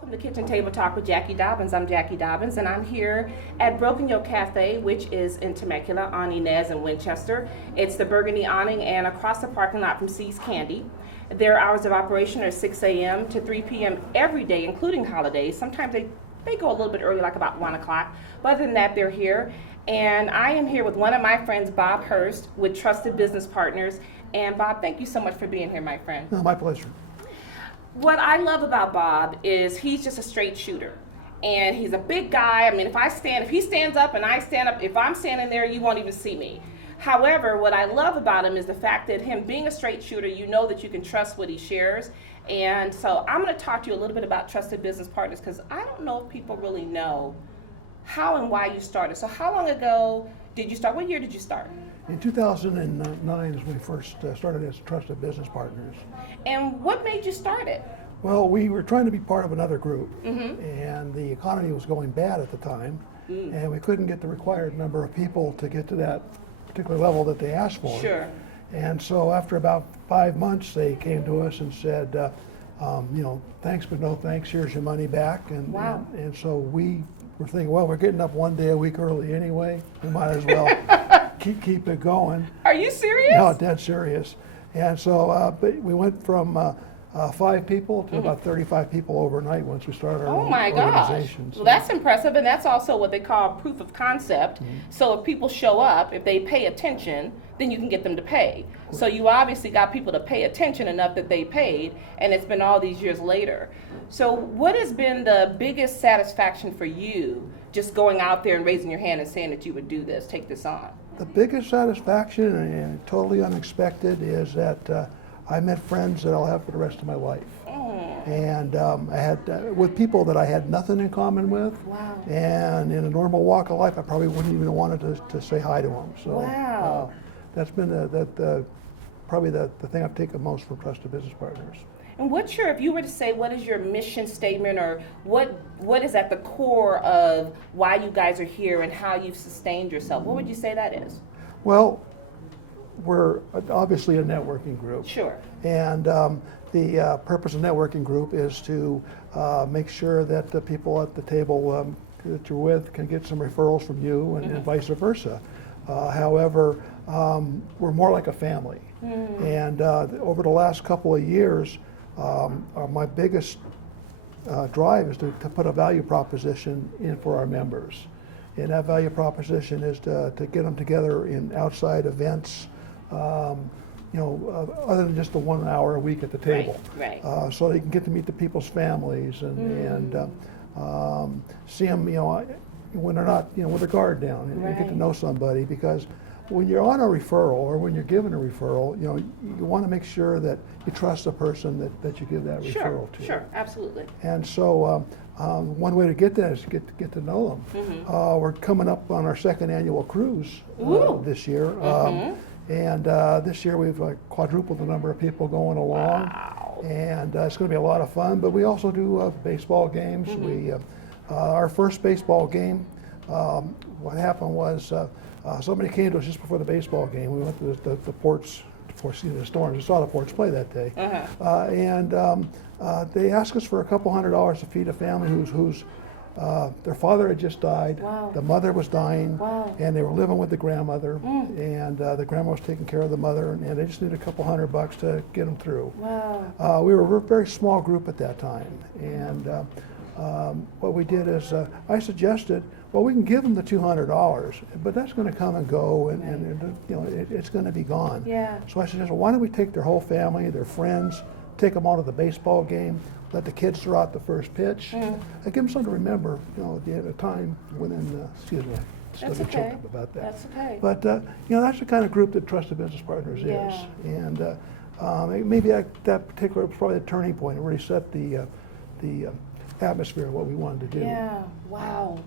Welcome to Kitchen Table Talk with Jacqui Dobens. I'm Jacqui Dobens, and I'm here at Broken Yolk Cafe, which is in Temecula on Inez and Winchester. It's the Burgundy awning and across the parking lot from C's Candy. Their hours of operation are 6 a.m. to 3 p.m. every day, including holidays. Sometimes they go a little bit early, like about 1 o'clock. But other than that, they're here. And I am here with one of my friends, Bob Hurst, with Trusted Business Partners. And Bob, thank you so much for being here, my friend. No, my pleasure. What I love about Bob is he's just a straight shooter. And he's a big guy. I mean, if he stands up and I stand up, if I'm standing there, you won't even see me. However, what I love about him is the fact that him being a straight shooter, you know that you can trust what he shares. And so I'm going to talk to you a little bit about Trusted Business Partners, because I don't know if people really know how and why you started. So how long ago did you start? What year did you start? In 2009 is when we first started as Trusted Business Partners. And what made you start it? Well, we were trying to be part of another group, and the economy was going bad at the time, and we couldn't get the required number of people to get to that particular level that they asked for. Sure. And so after about 5 months, they came to us and said, thanks but no thanks, here's your money back. And, wow. and so we were thinking, well, we're getting up one day a week early anyway, we might as well keep it going. Are you serious? No, dead serious. And so but we went from 5 people to about 35 people overnight once we started our organization. Gosh. Well, that's impressive, and that's also what they call proof of concept. So if people show up, if they pay attention, then you can get them to pay. So you obviously got people to pay attention enough that they paid, and it's been all these years later. So what has been the biggest satisfaction for you just going out there and raising your hand and saying that you would do this, take this on? The biggest satisfaction, and totally unexpected, is that I met friends that I'll have for the rest of my life. And I had with people that I had nothing in common with. Wow. And in a normal walk of life, I probably wouldn't even wanted to say hi to them. So wow. That's been probably the thing I've taken most from Trusted Business Partners. And if you were to say, what is your mission statement, or what is at the core of why you guys are here and how you've sustained yourself, what would you say that is? Well, we're obviously a networking group. Sure. And the purpose of networking group is to make sure that the people at the table that you're with can get some referrals from you and vice versa. However, we're more like a family. And over the last couple of years, my biggest drive is to put a value proposition in for our members. And that value proposition is to get them together in outside events, other than just the 1 hour a week at the table. Right. So they can get to meet the people's families and see them, when they're not, with their guard down, and get to know somebody. Because when you're on a referral or when you're given a referral, you want to make sure that you trust the person that you give that referral to. Sure, absolutely. And so one way to get that is to get to know them. We're coming up on our 2nd annual cruise this year. And this year we've quadrupled the number of people going along. Wow. And it's going to be a lot of fun. But we also do baseball games. Our first baseball game, what happened was somebody came to us just before the baseball game. We went to the ports before seeing the Storms. We saw the ports play that day. And they asked us for a couple $100 to feed a family whose their father had just died. Wow. The mother was dying. Wow. And they were living with the grandmother. And the grandma was taking care of the mother, and they just needed a couple $100 to get them through. Wow. We were a very small group at that time. And what we did is I suggested, well, we can give them the $200, but that's going to come and go, and it's going to be gone. Yeah. So I suggested, well, why don't we take their whole family, their friends, take them all to the baseball game, let the kids throw out the first pitch, and give them something to remember, at the end of time within, excuse me, That's okay. choked about that. That's okay. But, that's the kind of group that Trusted Business Partners is. And maybe that particular was probably the turning point. It really set the atmosphere of what we wanted to do. Yeah, wow.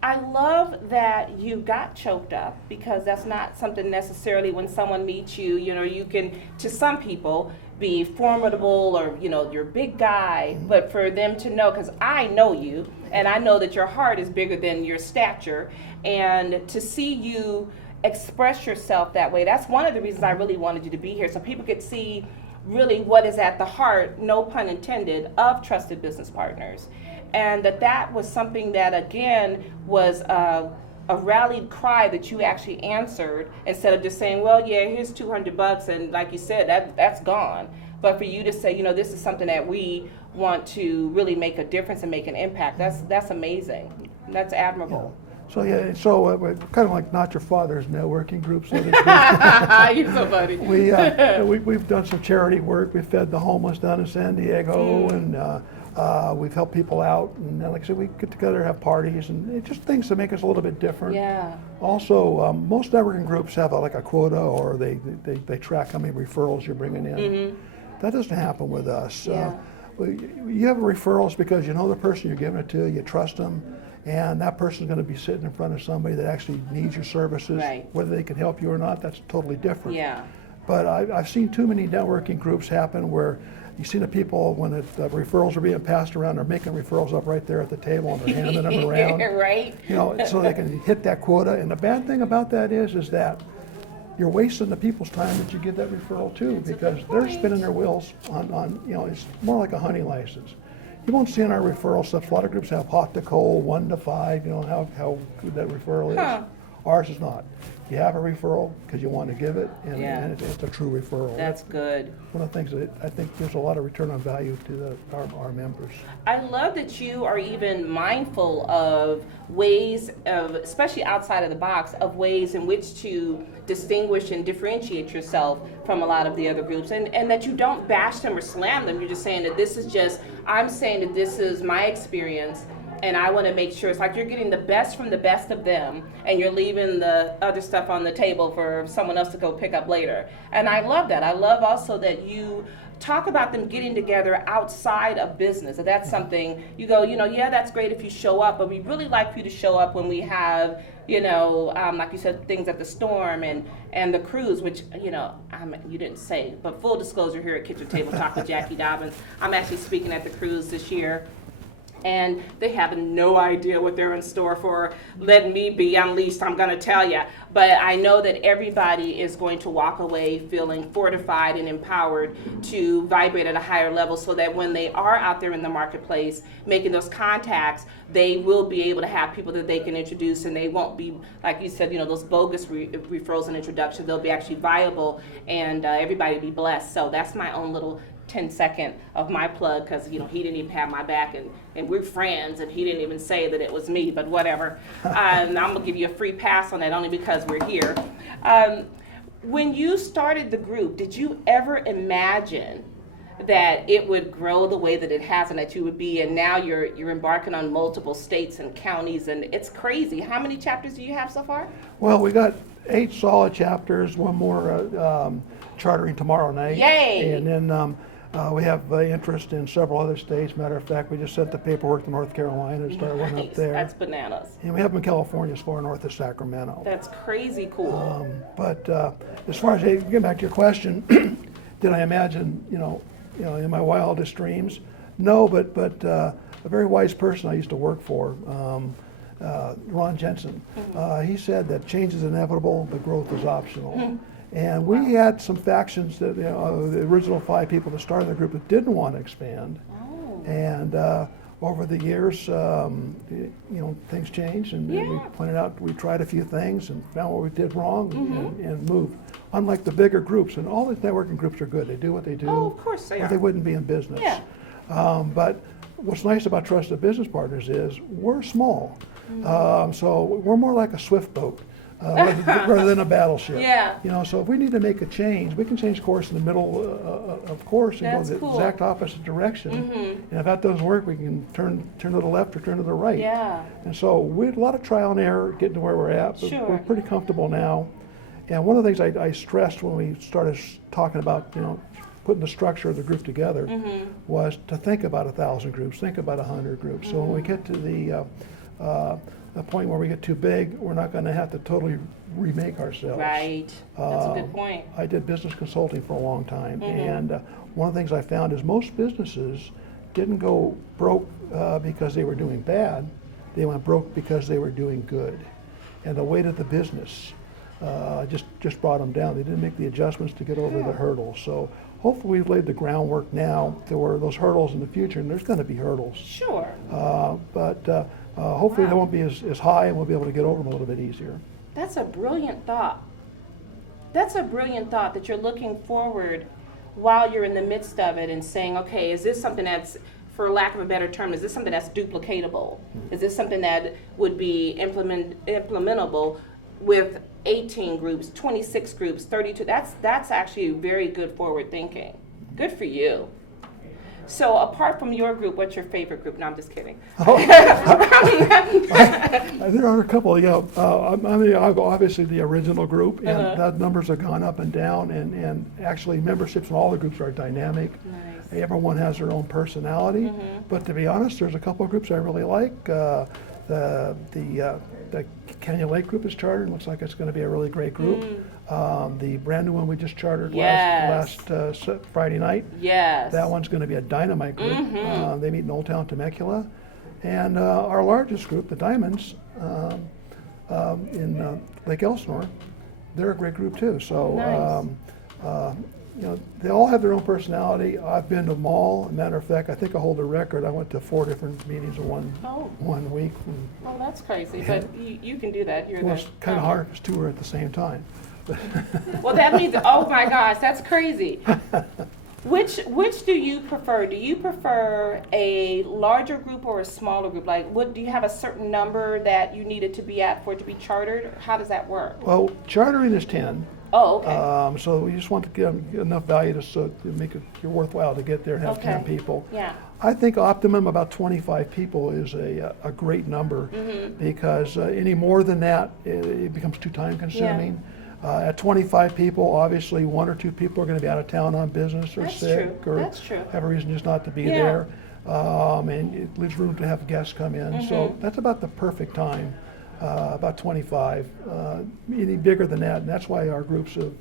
I love that you got choked up, because that's not something necessarily when someone meets you, you can, to some people, be formidable or, you're a big guy, but for them to know, because I know you, and I know that your heart is bigger than your stature, and to see you express yourself that way, that's one of the reasons I really wanted you to be here, so people could see really what is at the heart, no pun intended, of trusted business partners. And that was something that, again, was a rallied cry that you actually answered, instead of just saying, well, yeah, here's $200, and like you said, that's gone. But for you to say, this is something that we want to really make a difference and make an impact, that's amazing. That's admirable. So we're kind of like Not Your Father's networking group. So to You're so funny. We've done some charity work. We fed the homeless down in San Diego, and we've helped people out. And like I said, we get together, have parties, and it's just things that make us a little bit different. Yeah. Also, most networking groups have like a quota, or they track how many referrals you're bringing in. Mm-hmm. That doesn't happen with us. Yeah. You have referrals because you know the person you're giving it to, you trust them. And that person's going to be sitting in front of somebody that actually needs your services. Right. Whether they can help you or not, that's totally different. Yeah. But I've seen too many networking groups happen where you see the people, when the referrals are being passed around, they're making referrals up right there at the table and they're handing them around. Right. So they can hit that quota. And the bad thing about that is that you're wasting the people's time that you give that referral to, because they're spinning their wheels on it's more like a hunting license. You won't see in our referral stuff, a lot of groups have hot to cold, 1 to 5, how good that referral is. Huh. Ours is not. You have a referral because you want to give it, and it's a true referral. That's good. One of the things that I think gives a lot of return on value to our members. I love that you are even mindful of ways of, especially outside of the box, of ways in which to distinguish and differentiate yourself from a lot of the other groups, and that you don't bash them or slam them. You're just saying that I'm saying that this is my experience, and I want to make sure it's like you're getting the best from the best of them, and you're leaving the other stuff on the table for someone else to go pick up later. And I love that. I love also that you talk about them getting together outside of business. And that's something you go, yeah, that's great if you show up, but we really like for you to show up when we have, like you said, things at the Storm and the cruise, which, you didn't say, but full disclosure here at Kitchen Table Talk with Jacqui Dobens, I'm actually speaking at the cruise this year. And they have no idea what they're in store for. Let me be unleashed, I'm going to tell you. But I know that everybody is going to walk away feeling fortified and empowered to vibrate at a higher level, so that when they are out there in the marketplace making those contacts, they will be able to have people that they can introduce, and they won't be, like you said, those bogus referrals and introductions. They'll be actually viable, and everybody will be blessed. So that's my own little 10-second of my plug, because he didn't even have my back, and we're friends, and he didn't even say that it was me, but whatever. And I'm gonna give you a free pass on that only because we're here. When you started the group, did you ever imagine that it would grow the way that it has, and that you would be, and now you're embarking on multiple states and counties, and it's crazy. How many chapters do you have so far? Well, we got 8 solid chapters, one more chartering tomorrow night. Yay! And then we have interest in several other states. Matter of fact, we just sent the paperwork to North Carolina and started one up there. That's bananas. And we have them in California, as far north as Sacramento. That's crazy cool. But as far as, getting back to your question, did I imagine, in my wildest dreams? No, but a very wise person I used to work for, Ron Jensen, he said that change is inevitable, but growth is optional. And we had some factions that, the original 5 people that started the group that didn't want to expand. And over the years, things changed, and we pointed out, we tried a few things and found what we did wrong, and moved. Unlike the bigger groups, and all these networking groups are good. They do what they do. Oh, of course they or are. they wouldn't be in business. Yeah. But what's nice about Trusted Business Partners is we're small. So we're more like a swift boat. Rather than a battleship. Yeah. So if we need to make a change, we can change course in the middle of course and That's go the cool. exact opposite direction. And if that doesn't work, we can turn to the left or turn to the right. Yeah. And so we had a lot of trial and error getting to where we're at, but Sure. we're pretty comfortable now. And one of the things I stressed when we started talking about, putting the structure of the group together, was to think about 1,000 groups, think about 100 groups. So when we get to the point where we get too big, we're not going to have to totally remake ourselves. Right. That's a good point. I did business consulting for a long time, and one of the things I found is most businesses didn't go broke because they were doing bad. They went broke because they were doing good, and the weight of the business just brought them down. They didn't make the adjustments to get over the hurdles. So hopefully we've laid the groundwork now to where those hurdles in the future, and there's going to be hurdles, Sure. but hopefully Wow. they won't be as high, and we'll be able to get over them a little bit easier. That's a brilliant thought. That's a brilliant thought that you're looking forward while you're in the midst of it and saying, okay, is this something that's, for lack of a better term, is this something that's duplicatable? Is this something that would be implementable with 18 groups, 26 groups, 32? That's actually very good forward thinking. Good for you. So apart from your group, what's your favorite group? No, I'm just kidding. There are a couple, yeah. I mean, obviously the original group, and that numbers have gone up and down, and actually memberships in all the groups are dynamic. Nice. Everyone has their own personality, but to be honest, there's a couple of groups I really like. The Canyon Lake group is chartered. Looks like it's going to be a really great group. The brand new one we just chartered last Friday night. Yes. That one's going to be a dynamite group. They meet in Old Town Temecula. And our largest group, the Diamonds, in Lake Elsinore, they're a great group too. So, Nice. you know, they all have their own personality. I've been to them all. As a matter of fact, I think I hold a record. I went to 4 different meetings in one week. And Oh, that's crazy, but you can do that. You're it was the kind of founder. hard because 2 were at the same time. Well, that means, oh my gosh, that's crazy. Which do you prefer? Do you prefer a larger group or a smaller group? Like, what do you have a certain number that you needed to be at for it to be chartered? How does that work? Well, chartering is 10. Oh, okay. So we just want to get enough value to make it worthwhile to get there and have 10 people. Yeah. I think optimum about 25 people is a great number because any more than that, it becomes too time consuming. At 25 people, obviously 1 or 2 people are going to be out of town on business or That's sick true. or That's true. have a reason just not to be Yeah. there. And it leaves room to have guests come in. So that's about the perfect time, about 25. Any bigger than that, and that's why our groups have,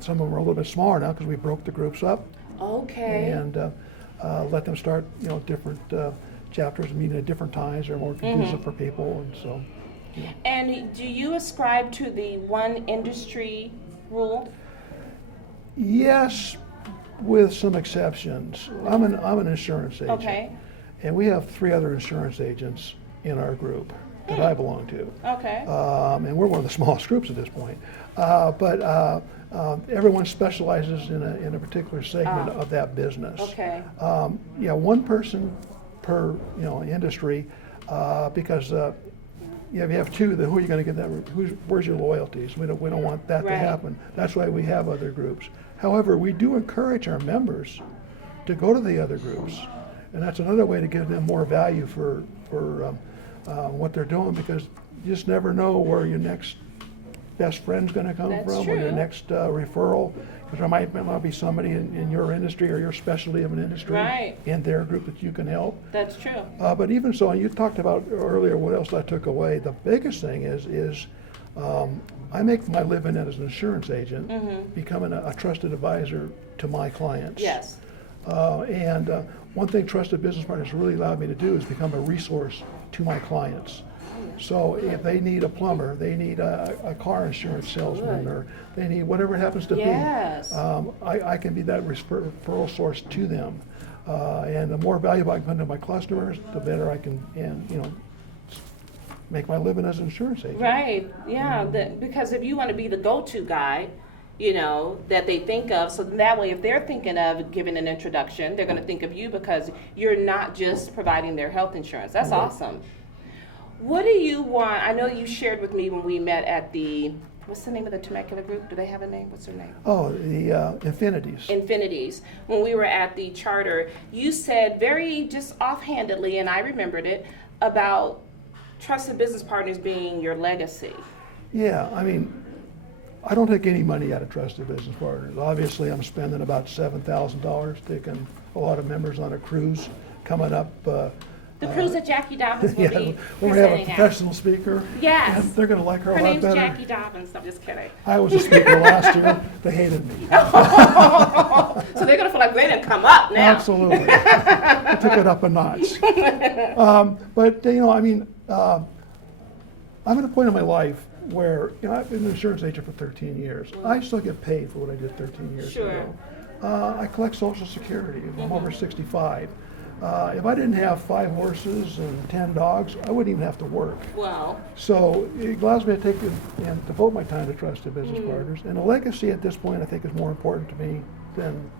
some of them are a little bit smaller now because we broke the groups up Okay. and let them start, you know, different chapters meeting at different times. They're more conducive for people, and so. And do you ascribe to the one industry rule? Yes, with some exceptions. I'm an insurance agent. Okay. And we have 3 other insurance agents in our group that I belong to. Okay. And we're one of the smallest groups at this point. But everyone specializes in a particular segment of that business. Okay. Yeah, one person per industry, because if you have 2, then who are you going to get that? Where's your loyalties? We don't want that to Right. happen. That's why we have other groups. However, we do encourage our members to go to the other groups, and that's another way to give them more value for what they're doing, because you just never know where your next best friend's going to come That's from, or your true. next referral, because there might not be somebody in your industry or your specialty of an industry Right. in their group that you can help. That's true. But even so, and you talked about earlier what else I took away. The biggest thing is I make my living as an insurance agent, becoming a trusted advisor to my clients. Yes. And one thing Trusted Business Partners really allowed me to do is become a resource to my clients. So if they need a plumber, they need a car insurance salesman, or they need whatever it happens to Yes. be, I can be that referral source to them. And the more valuable I can put to my customers, the better I can, make my living as an insurance agent. Right. Yeah. Because if you want to be the go-to guy, that they think of, so that way if they're thinking of giving an introduction, they're going to think of you because you're not just providing their health insurance. That's awesome. What do you want? I know you shared with me when we met at what's the name of the Temecula group? Do they have a name? What's their name? Oh, the Infinities. Infinities. When we were at the charter, you said very just offhandedly, and I remembered it, about Trusted Business Partners being your legacy. Yeah, I mean, I don't take any money out of Trusted Business Partners. Obviously, I'm spending about $7,000 taking a lot of members on a cruise coming up. The cruise that Jacqui Dobens will be when we have a presenting at. professional speaker. Yes. And they're going to like her a Her lot name's better. Jacqui Dobens. I'm just kidding. I was a speaker last year. They hated me. So they're going to feel like they didn't come up now. Absolutely. I took it up a notch. But, I mean, I'm at a point in my life where I've been an insurance agent for 13 years. I still get paid for what I did 13 years Sure. ago. I collect Social Security. I'm over 65. If I didn't have 5 horses and 10 dogs, I wouldn't even have to work. Well, So it allows me to take and devote my time to trusted business partners. And a legacy at this point, I think, is more important to me than,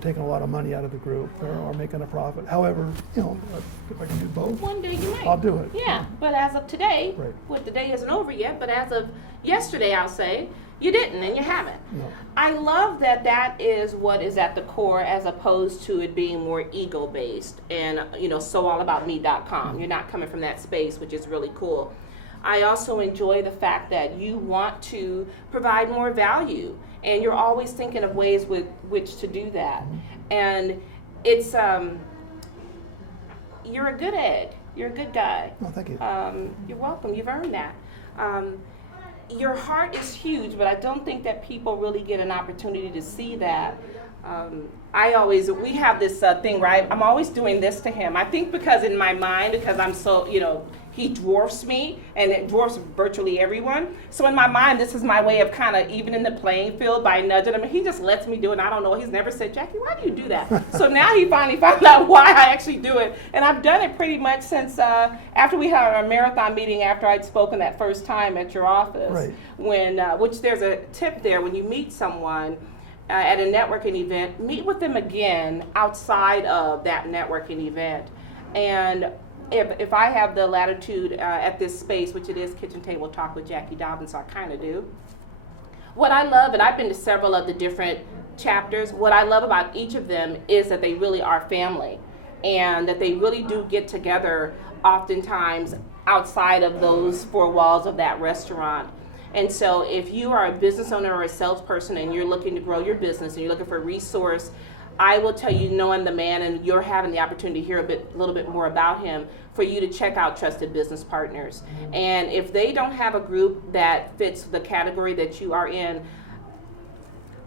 taking a lot of money out of the group or making a profit. However, if I can do both, one day you might. I'll do it. Yeah, but as of today, Right. well, the day isn't over yet, but as of yesterday, I'll say, you didn't and you haven't. No. I love that is what is at the core as opposed to it being more ego-based and, soallaboutme.com. You're not coming from that space, which is really cool. I also enjoy the fact that you want to provide more value and you're always thinking of ways with which to do that. And it's, you're a good egg. You're a good guy. No, thank you. You're welcome. You've earned that. Your heart is huge, but I don't think that people really get an opportunity to see that. We have this thing, right? I'm always doing this to him. I think because in my mind, because I'm so, he dwarfs me and it dwarfs virtually everyone. So in my mind, this is my way of kind of evening the playing field by nudging him. And he just lets me do it. And I don't know. He's never said, Jacqui, why do you do that? So now he finally found out why I actually do it. And I've done it pretty much since after we had our marathon meeting after I'd spoken that first time at your office. Right. When, which there's a tip there when you meet someone at a networking event, meet with them again outside of that networking event. And if I have the latitude at this space, which it is Kitchen Table Talk with Jacqui Dobens, so I kind of do. What I love, and I've been to several of the different chapters, what I love about each of them is that they really are family and that they really do get together oftentimes outside of those 4 walls of that restaurant. And so if you are a business owner or a salesperson and you're looking to grow your business and you're looking for a resource, I will tell you, knowing the man and you're having the opportunity to hear a little bit more about him, for you to check out Trusted Business Partners. And if they don't have a group that fits the category that you are in,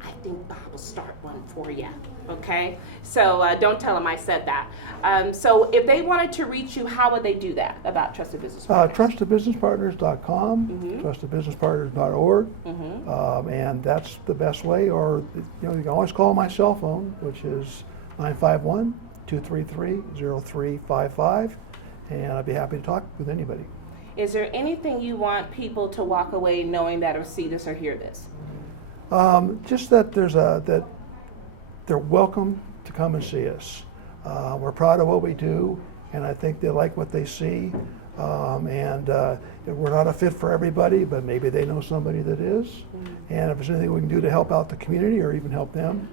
I think Bob will start one for you, okay? So don't tell him I said that. So if they wanted to reach you, how would they do that about Trusted Business Partners? TrustedBusinessPartners.com, TrustedBusinessPartners.org, and that's the best way. Or you can always call my cell phone, which is 951-233-0355, and I'd be happy to talk with anybody. Is there anything you want people to walk away knowing that or see this or hear this? Just that that they're welcome to come and see us. We're proud of what we do, and I think they like what they see. And we're not a fit for everybody, but maybe they know somebody that is. And if there's anything we can do to help out the community or even help them,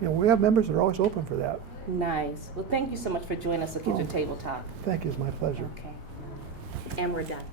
we have members that are always open for that. Nice. Well, thank you so much for joining us at Kitchen Table Talk. Thank you. It's my pleasure. Okay. And we're done.